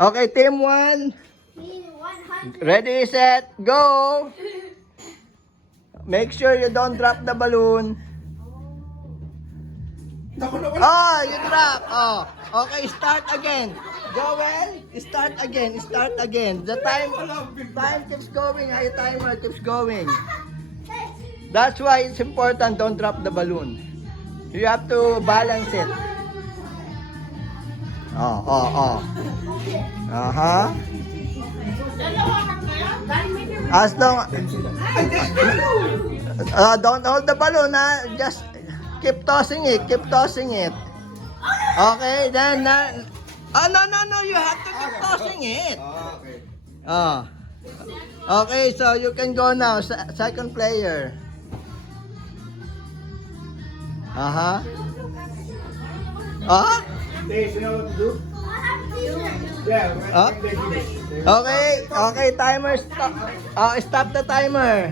Okay, team 1. Team 100. Ready, set, go! Make sure you don't drop the balloon. Oh, you drop. Oh, okay, start again. Joel, start again, start again. The time keeps going, your timer keeps going. That's why it's important, don't drop the balloon. You have to balance it. Oh. Uh-huh. As long don't hold the balloon, ha? Just keep tossing it, keep tossing it. Okay, then no, you have to keep tossing it. Okay. Oh. Okay, so you can go now, second player. Uh-huh. Ah? Hey, you know what to do? Yeah. Ah? Okay, timer stop. Stop the timer.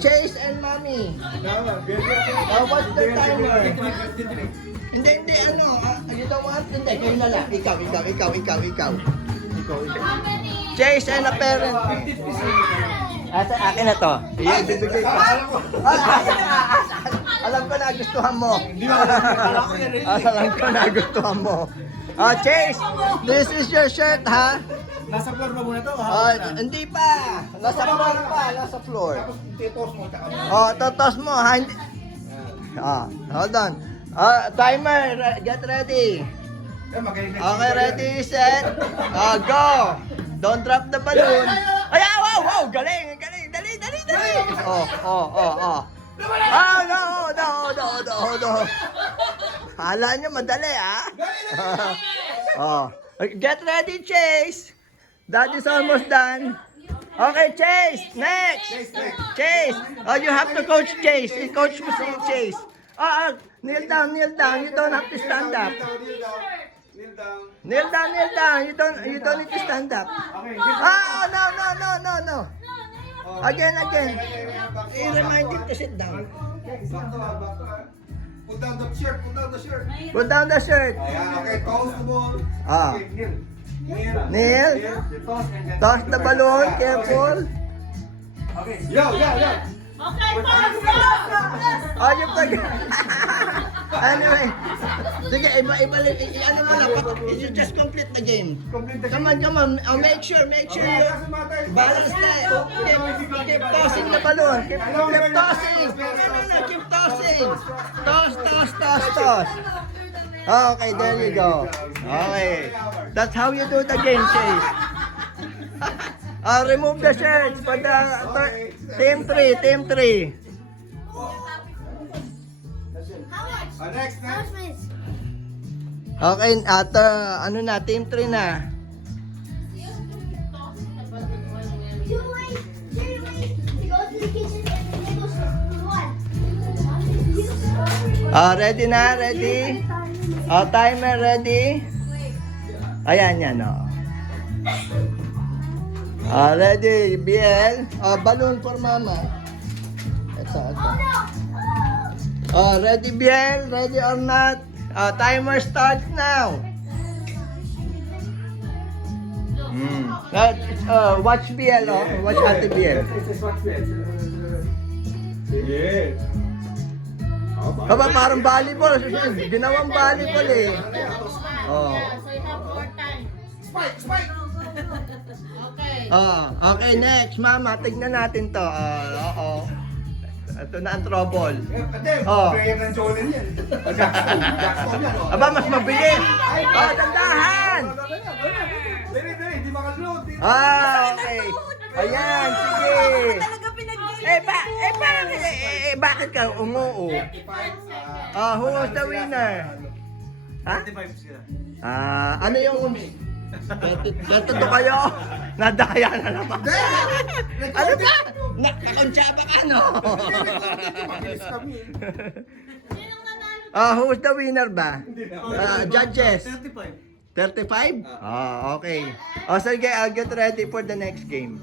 Chase and Mommy. What's the timer? Hindi, you don't want, hindi, kayo na lang. Ikaw. Chase and a parent. Akin na to. Yan, bibigay ko. Alam ko na gustuhan mo. Alam ko na gustuhan mo. Chase, this is your shirt, ha? Nasa floor ba muna to? Hindi pa. Nasa floor pa, nasa floor. Titos mo. Totos mo, ha? Hindi. Hold on. Timer, get ready. Okay, ready, set. Go. Don't drop the balloon. Ay, wow, galing. Dali. No. Hala nyo, madali, Get ready, Chase. That is almost done. Okay, Chase, next. Chase. You have to coach Chase. Coach mo si Chase. Kneel down. You don't have to stand up. Kneel down. You don't need to stand up. No. Again. I-remind him to sit down. Put down the shirt. Put down the shirt. Okay, toss the ball. Okay, Kneel. Toss the balloon. Careful. Okay. Yo. Okay, pass. You forgot. Anyway. Sige, ibalik. Ano mo na. You just complete the game. Come on. Make sure you balance that. Keep tossing the balloon. Keep tossing. No. Keep tossing. Toss. Okay, there you go. Okay. That's how you do the game, Chase. Remove the shirts for the team 3. Next. Okay, team 3 na. Ready na? Ready? Timer ready? Ayan yan, ready, BL. Balloon for mama. Ito. Ready, BL? Ready or not? Timer starts now. Watch BL, watch Ate BL. Sige. Parang volleyball. Ginawang volleyball eh. So you have more time. Spike. Okay, next. Mama, tignan natin to. Ito na ang trouble. Prayer ng Jolen yan. Jackson yan. Aba, mas mabilis. Dandahan. Dali, hindi makaload. Okay. Ayan, sige. Bakit ka umuo? Who was the winner? Ha? 35 sila. Ano yung... Ganto kayo? Nadaya na naman. Ano ba? Nakakontsaba ka, no? Who was the winner ba? Judges? 35. 35? Okay. Sige, I'll get ready for the next game.